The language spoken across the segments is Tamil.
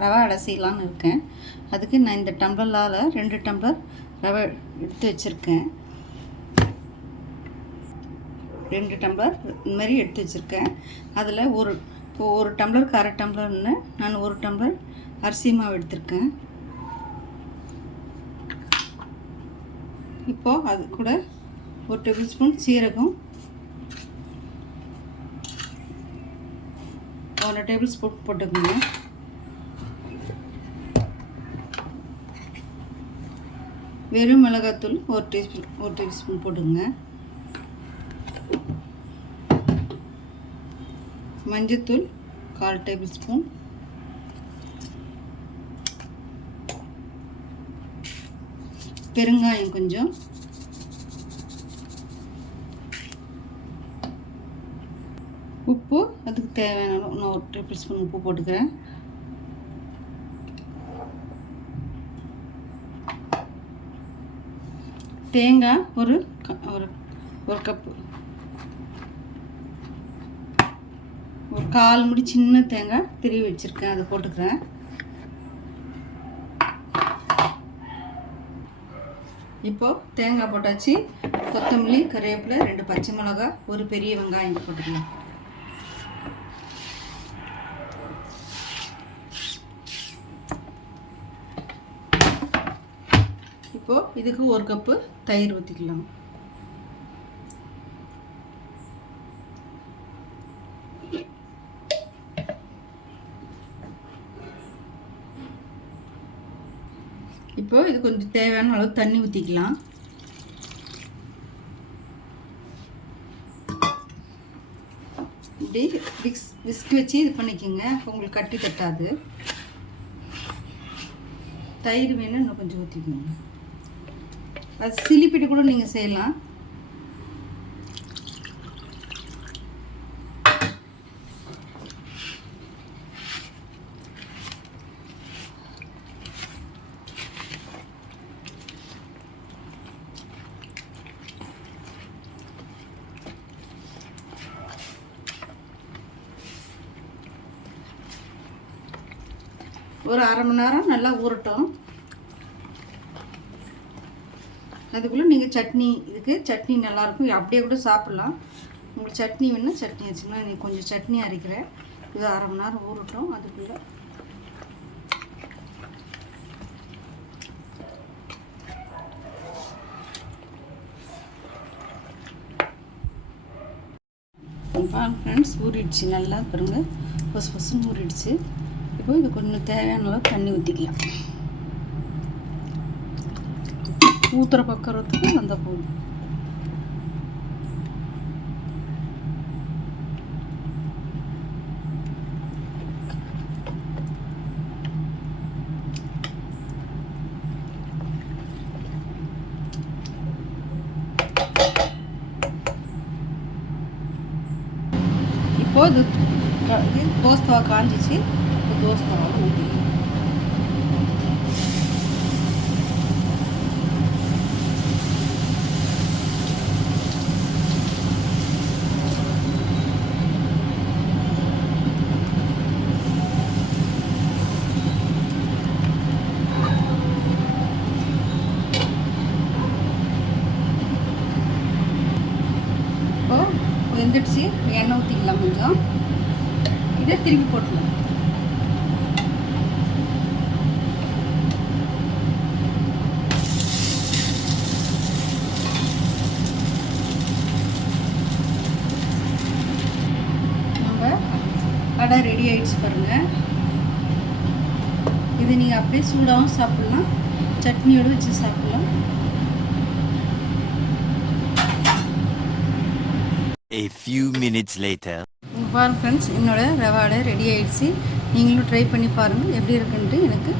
ரவை அடை செய்யலான்னு இருக்கேன். அதுக்கு நான் இந்த டம்ளரால் 2 டம்ளர் ரவை எடுத்து வச்சுருக்கேன். 2 டம்ளர் இந்த மாதிரி எடுத்து வச்சுருக்கேன். அதில் ஒரு டம்ளருக்கு அரை டம்ளர்னு நான் 1 டம்ளர் அரிசி மாவு எடுத்திருக்கேன். இப்போது அது கூட 1 டேபிள் ஸ்பூன் சீரகம், 1 டேபிள் ஸ்பூன் போட்டுக்கோங்க. வெறும் மிளகாத்தூள் 1 டீஸ்பூன் போட்டுங்க. மஞ்சத்தூள் 1/4 டேபிள் ஸ்பூன், பெருங்காயம் கொஞ்சம், உப்பு அதுக்கு தேவையான 1 டேபிள் ஸ்பூன் உப்பு போட்டுக்கிறேன். தேங்காய் ஒரு கப்பு, ஒரு 1/4 முடி சின்ன தேங்காய் திருவி வச்சுருக்கேன், அதை போட்டுக்கிறேன். இப்போது தேங்காய் போட்டாச்சு. கொத்தமல்லி, கருவேப்பிலை, 2 பச்சை மிளகாய், ஒரு பெரிய வெங்காயம் போட்டுக்கலாம். இப்போது இதுக்கு 1 கப்பு தயிர் ஊற்றிக்கலாம். இப்போ இது கொஞ்சம் தேவையான அளவு தண்ணி ஊற்றிக்கலாம். இப்படி விஸ்க் வச்சு இது பண்ணிக்கோங்க, உங்களுக்கு கட்டி தட்டாது. தயிர் வேணும், இன்னும் கொஞ்சம் ஊற்றிக்கோங்க. அது சிலிப்பிட்டு கூட நீங்கள் செய்யலாம். ஒரு 1/2 மணி நேரம் நல்லா ஊறட்டும். அதுக்குள்ளே நீங்கள் இதுக்கு சட்னி நல்லாயிருக்கும். அப்படியே கூட சாப்பிட்லாம். உங்களுக்கு சட்னி வேணுன்னா சட்னி வச்சுக்கலாம். நீங்கள் கொஞ்சம் சட்னி அரைக்கிறேன். இது 1/2 மணி நேரம் ஊறட்டும். அதுக்குள்ளே ஃப்ரெண்ட்ஸ் ஊறிடுச்சு, நல்லா பாருங்க, பொசுன்னு ஊறிடுச்சு. இப்போ இது கொஞ்சம் தேவையான அளவு தண்ணி ஊற்றிக்கலாம். ஊற்றுற பக்கறதுக்கு வந்த போதும். இப்போது இது தோசை தவா காஞ்சிச்சு. இப்போ தோசை தவாவை ஊற்றி வெந்துடுச்சு. எண்ணெய் ஊற்றிக்கலாம் கொஞ்சம். இதை திருப்பி போட்டுக்கலாம். நம்ம அடை ரெடி ஆகிடுச்சு பாருங்கள். இது நீங்கள் அப்படியே சூடாகவும் சாப்பிட்லாம், சட்னியோடு வச்சு சாப்பிட்லாம். A few minutes later. பாருங்க ஃப்ரெண்ட்ஸ், என்னோட ரவை அடை ரெடி ஆகிடுச்சு. நீங்களும் ட்ரை பண்ணி பாருங்கள், எப்படி இருக்குன்ட்டு எனக்கு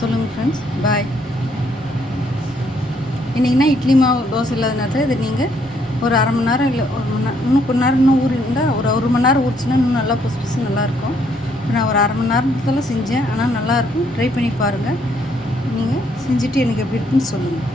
சொல்லுங்கள் ஃப்ரெண்ட்ஸ். பாய். இன்றைக்கினா இட்லி மாவு தோசை இல்லாத நேரத்தில் இதை நீங்கள் ஒரு அரை மணி நேரம் இல்லை 1 மணி நேரம், இன்னும் கொஞ்ச நேரம் இன்னும் ஊறி இருந்தால் ஒரு மணி நேரம் ஊறிச்சுன்னா இன்னும் நல்லா புதுசு புதுசு நல்லாயிருக்கும். இப்போ நான் ஒரு அரை மணி நேரத்தில் செஞ்சேன். ஆனால் நல்லாயிருக்கும். ட்ரை பண்ணி பாருங்கள். நீங்கள் செஞ்சுட்டு எனக்கு எப்படி இருக்குன்னு சொல்லுங்கள்.